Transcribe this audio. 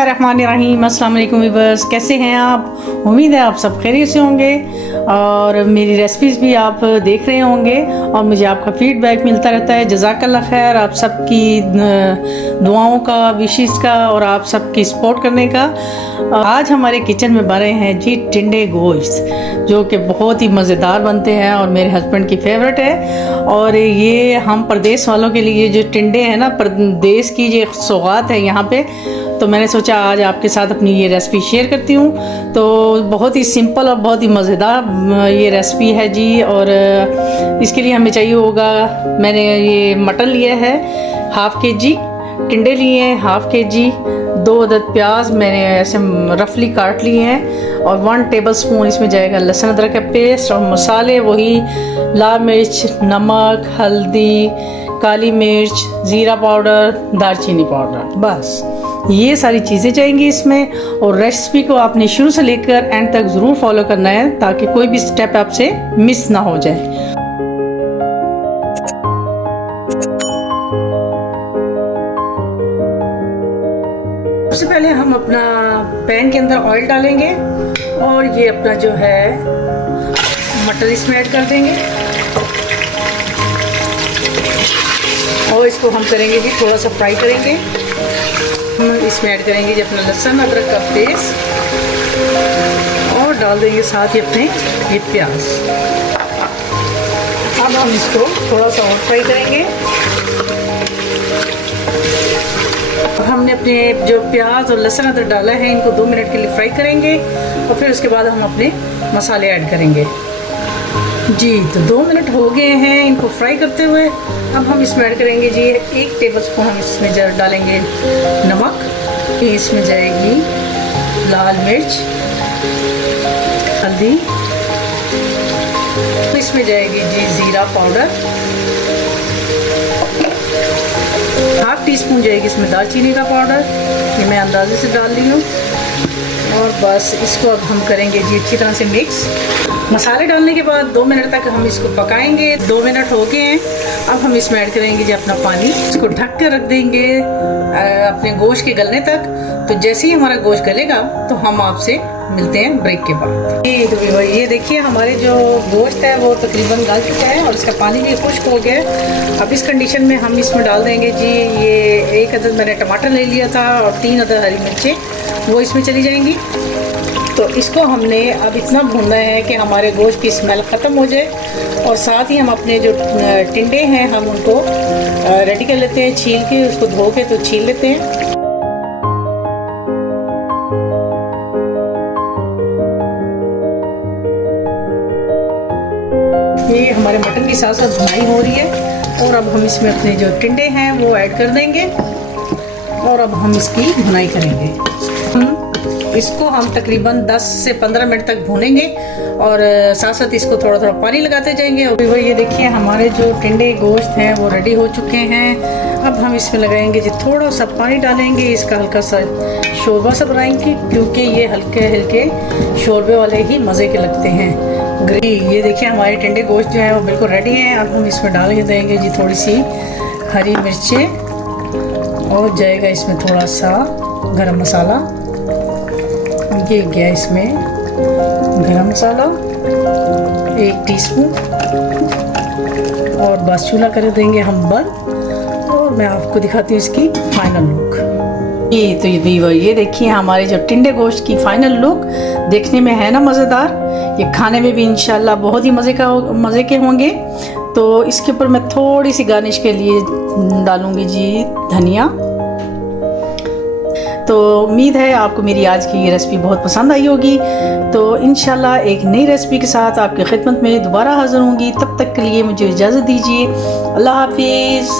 बिस्मिल्लाहिर्रहमानिर्रहीम। अस्सलाम वालेकुम व्यूअर्स, कैसे हैं आप? उम्मीद है आप सब खैरियत से होंगे और मेरी रेसिपीज़ भी आप देख रहे होंगे और मुझे आपका फीडबैक मिलता रहता है। जज़ाकल्लाह खैर आप सबकी दुआओं का, विशेस का और आप सबकी सपोर्ट करने का। आज हमारे किचन में बने हैं जी टिंडे गोश्त, जो कि बहुत ही मज़ेदार बनते हैं और मेरे हस्बैंड की फेवरेट है। और ये हम प्रदेश वालों के लिए जो टिंडे हैं ना, प्रदेश की ये सौगात है यहाँ पे, तो मैंने सोचा आज आपके साथ अपनी ये रेसिपी शेयर करती हूँ। तो बहुत ही सिंपल और बहुत ही मज़ेदार ये रेसिपी है जी। और इसके लिए हमें चाहिए होगा, मैंने ये मटन लिया है हाफ़ के-जी, टिंडे लिए हैं हाफ़ के-जी, 2 अदद प्याज मैंने ऐसे रफली काट लिए हैं और 1 टेबलस्पून इसमें जाएगा लहसुन अदरक का पेस्ट। और मसाले वही लाल मिर्च, नमक, हल्दी, काली मिर्च, ज़ीरा पाउडर, दालचीनी पाउडर, बस ये सारी चीज़ें चाहिए इसमें। और रेसिपी को आपने शुरू से लेकर एंड तक ज़रूर फॉलो करना है ताकि कोई भी स्टेप आपसे मिस ना हो जाए। सबसे पहले हम अपना पैन के अंदर ऑयल डालेंगे और ये अपना जो है मटर इसमें ऐड कर देंगे और इसको हम करेंगे जी थोड़ा सा फ्राई करेंगे। हम इसमें ऐड करेंगे जी अपना लहसुन अदरक का पेस्ट और डाल देंगे साथ ही अपने ये प्याज। अब हम इसको थोड़ा सा और फ्राई करेंगे। हमने अपने जो प्याज और लहसुन अदरक डाला है इनको 2 मिनट के लिए फ्राई करेंगे और फिर उसके बाद हम अपने मसाले ऐड करेंगे जी। तो 2 मिनट हो गए हैं इनको फ्राई करते हुए। अब हम इसमें ऐड करेंगे जी 1 टेबलस्पून हम इसमें डालेंगे नमक, इसमें जाएगी लाल मिर्च, हल्दी, इसमें जाएगी जी ज़ीरा पाउडर, हाफ़ टी स्पून जाएगी इसमें दालचीनी का पाउडर, ये मैं अंदाजे से डाल रही हूँ। और बस इसको अब हम करेंगे जी अच्छी तरह से मिक्स। मसाले डालने के बाद 2 मिनट तक हम इसको पकाएंगे। 2 मिनट हो गए हैं। अब हम इसमें ऐड करेंगे जी अपना पानी, इसको ढक कर रख देंगे अपने गोश्त के गलने तक। तो जैसे ही हमारा गोश्त गलेगा तो हम आपसे मिलते हैं ब्रेक के बाद। तो ये देखिए हमारे जो गोश्त है वो तकरीबन गल चुका है और इसका पानी भी खुश्क हो गया है। अब इस कंडीशन में हम इसमें डाल देंगे जी ये 1 अदद मैंने टमाटर ले लिया था और 3 अदद हरी मिर्चें, वो इसमें चली जाएंगी। तो इसको हमने अब इतना भूनना है कि हमारे गोश्त की स्मेल ख़त्म हो जाए और साथ ही हम अपने जो टिंडे हैं हम उनको रेडी कर लेते हैं, छील के उसको धो के तो छील लेते हैं। ये हमारे मटन की साथ साथ भुनाई हो रही है और अब हम इसमें अपने जो टिंडे हैं वो ऐड कर देंगे और अब हम इसकी भुनाई करेंगे। इसको हम तकरीबन 10 से 15 मिनट तक भूनेंगे और साथ साथ इसको थोड़ा थोड़ा पानी लगाते जाएंगे। और ये देखिए हमारे जो टिंडे गोश्त हैं वो रेडी हो चुके हैं। अब हम इसमें लगाएंगे जी थोड़ा सा पानी डालेंगे, इसका हल्का सा शोरबा सा बनाएंगे क्योंकि ये हल्के हल्के शोरबे वाले ही मज़े के लगते हैं। ये देखिए हमारे टिंडे गोश्त जो है वो बिल्कुल रेडी हैं। अब हम इसमें डाल के देंगे जी थोड़ी सी हरी मिर्चें और जाएगा इसमें थोड़ा सा गरम मसाला। ये गया इसमें गरम मसाला 1 टीस्पून और बस चूल्हा कर देंगे हम बंद और मैं आपको दिखाती हूँ इसकी फाइनल लुक। ये देखिए हमारे जो टिंडे गोश्त की फाइनल लुक देखने में है ना मज़ेदार। ये खाने में भी इंशाल्लाह बहुत ही मज़े के होंगे। तो इसके ऊपर मैं थोड़ी सी गार्निश के लिए डालूँगी जी धनिया। तो उम्मीद है आपको मेरी आज की ये रेसिपी बहुत पसंद आई होगी। तो इंशाल्लाह एक नई रेसिपी के साथ आपकी खिदमत में दोबारा हाज़िर होंगी। तब तक के लिए मुझे इजाज़त दीजिए। अल्लाह हाफिज़।